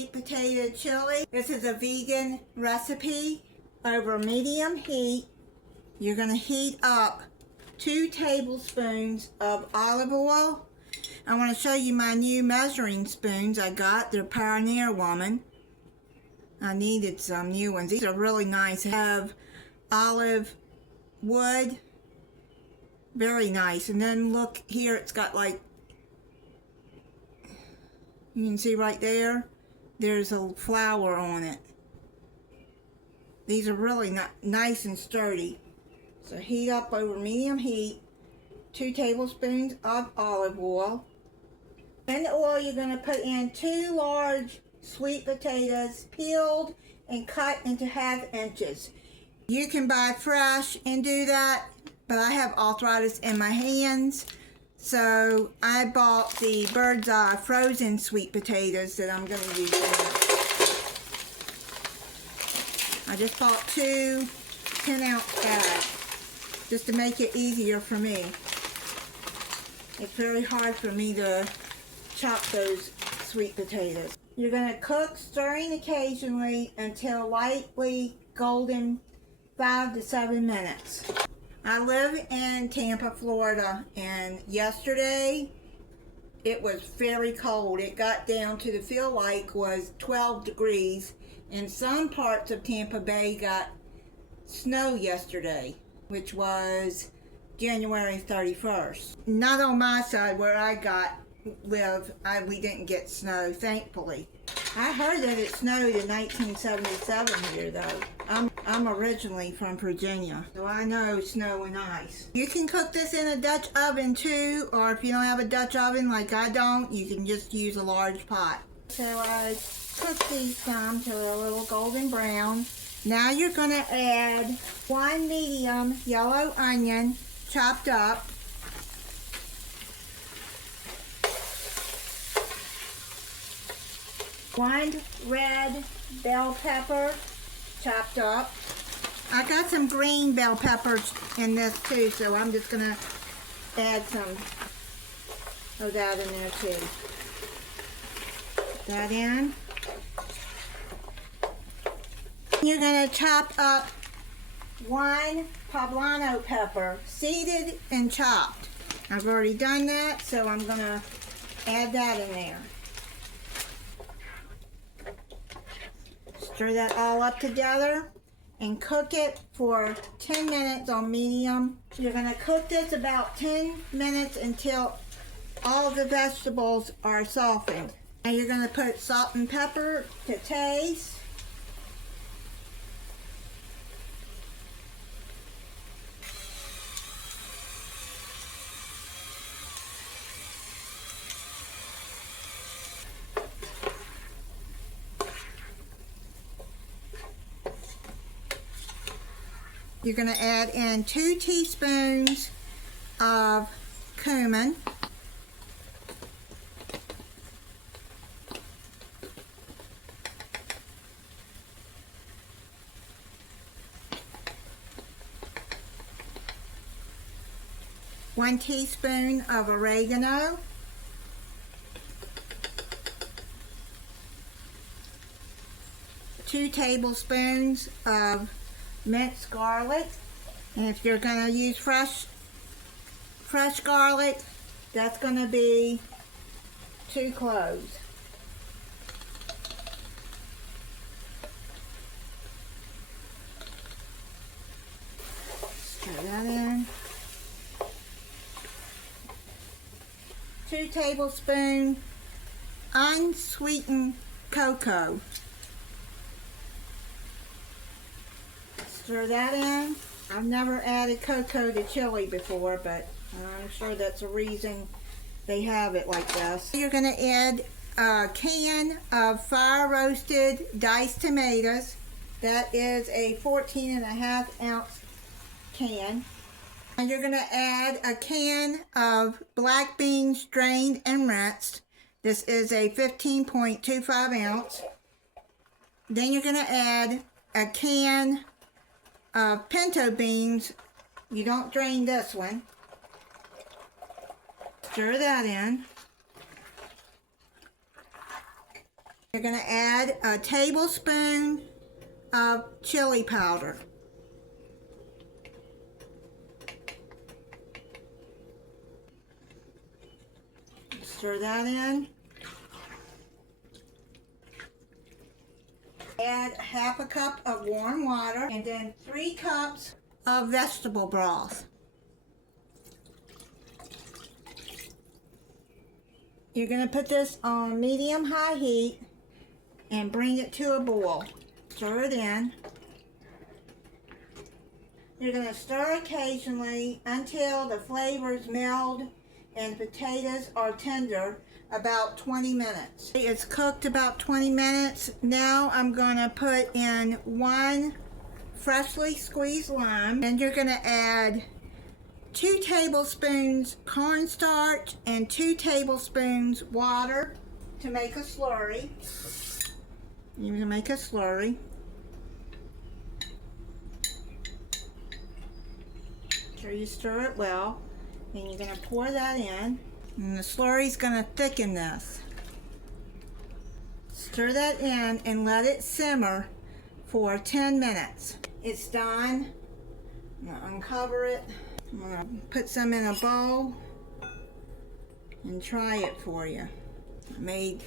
sweet potato chili. This is a vegan recipe. Over medium heat, you're going to heat up 2 tablespoons of olive oil. I want to show you my new measuring spoons I got. They're Pioneer Woman. I needed some new ones. These are really nice. They have olive wood. Very nice. And then look here, it's got like, you can see right there, there's a flower on it. These are really nice and sturdy. So heat up over medium heat, 2 tablespoons of olive oil. In the oil, you're going to put in 2 large sweet potatoes, peeled and cut into 1/2 inches. You can buy fresh and do that, but I have arthritis in my hands, so I bought the Bird's Eye frozen sweet potatoes that I'm going to use. I just bought 2 10-ounce bags just to make it easier for me. It's very hard for me to chop those sweet potatoes. You're going to cook, stirring occasionally until lightly golden, 5 to 7 minutes. I live in Tampa, Florida, and yesterday it was very cold. It got down to the feel like was 12 degrees, and some parts of Tampa Bay got snow yesterday, which was January 31st. Not on my side where I live, we didn't get snow, thankfully. I heard that it snowed in 1977 here, though. I'm originally from Virginia, so I know snow and ice. You can cook this in a Dutch oven too, or if you don't have a Dutch oven like I don't, you can just use a large pot. So I cooked these some till they're a little golden brown. Now you're going to add 1 medium yellow onion, chopped up. One red bell pepper, chopped up. I got some green bell peppers in this too, so I'm just going to add some of that in there too. Put that in. You're going to chop up 1 poblano pepper, seeded and chopped. I've already done that, so I'm going to add that in there. Stir that all up together and cook it for 10 minutes on medium. You're going to cook this about 10 minutes until all the vegetables are softened. And you're going to put salt and pepper to taste. You're going to add in 2 teaspoons of cumin. One teaspoon of oregano. 2 tablespoons of minced garlic, and if you're going to use fresh garlic, that's going to be 2 cloves. Stir that in. 2 tablespoons unsweetened cocoa. Stir that in. I've never added cocoa to chili before, but I'm sure that's a reason they have it like this. You're going to add a can of fire roasted diced tomatoes. That is a 14.5-ounce can. And you're going to add a can of black beans drained and rinsed. This is a 15.25 ounce. Then you're going to add a can of pinto beans. You don't drain this one. Stir that in. You're going to add a tablespoon of chili powder. Stir that in. Add half a cup of warm water and then 3 cups of vegetable broth. You're going to put this on medium-high heat and bring it to a boil. Stir it in. You're going to stir occasionally until the flavors meld and potatoes are tender, about 20 minutes. It's cooked about 20 minutes. Now I'm going to put in 1 freshly squeezed lime, and you're going to add 2 tablespoons cornstarch and 2 tablespoons water to make a slurry. You're going to make a slurry. Sure you stir it well. And you're going to pour that in. And the slurry's going to thicken this. Stir that in and let it simmer for 10 minutes. It's done. I'm going to uncover it. I'm going to put some in a bowl and try it for you. I made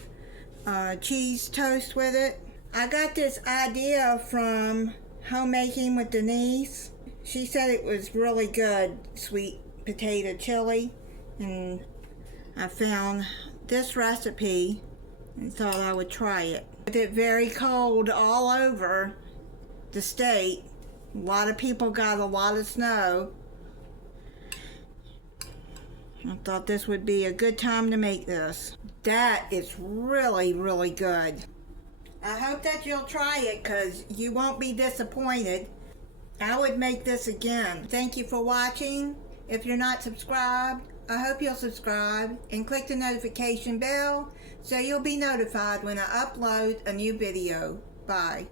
cheese toast with it. I got this idea from Homemaking with Denise. She said it was really good, sweet potato chili, and I found this recipe and thought I would try it. With it very cold all over the state, a lot of people got a lot of snow. I thought this would be a good time to make this. That is really, really good. I hope that you'll try it because you won't be disappointed. I would make this again. Thank you for watching. If you're not subscribed, I hope you'll subscribe and click the notification bell so you'll be notified when I upload a new video. Bye.